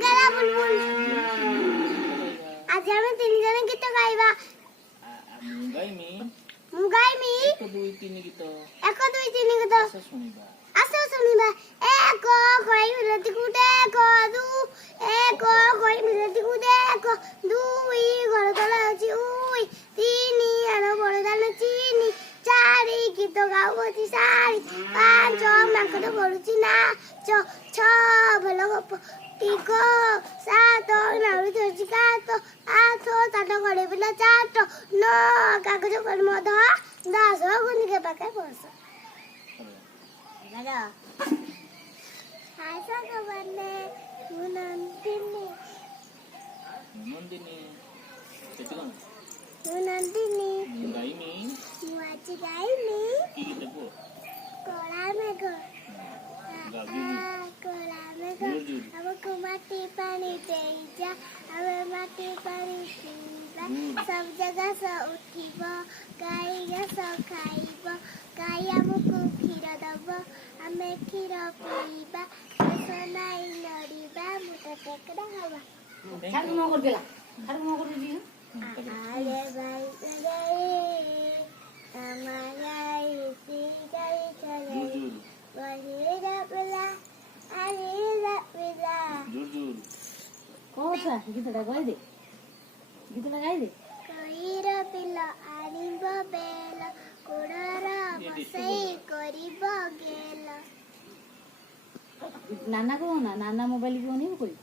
गला बुलबुल आज हम तीन जन गीत गाइबा मुगाइमी 1 2 3 गीत आस सुनिबा एक कोई मिलती कुटे को दू एक कोई मिलती कुटे को दुई घर तला अछि उई तीनी आरो बड़दान चीनी चारि गीत गाउछि सारी पांच मांकड़ गरुछि ना छ भल गप टिको सात नाउ धरछि कात आठ ताट गड़े बिला चाट नौ कागज कर मध 10 गुनी के पाके बस हेलो ऐसा कबने मुनंदिनी गाइमी मुआची गाइमी की देबो कोला में गो कोला में गो अब को माटी पानी दे जा अब माटी पानी पीबा सब जगह से उठिबो गाय सब खाइबो गाय हमको खीर दबो हमें खीर पीबा सोनाई लड़ीबा मुटा टेकड़ा हवा छाड़ को कर देला छाड़ को कर दी आले भाई गए हमारा इसी गई चले वही रबला अरे रबला जोर कौन सा गीतटा गाई दे कोई रबिला आनिबो बेला कोडरा बसई करिबो गेला नाना को ना नाना मोबाइल को नहीं कोई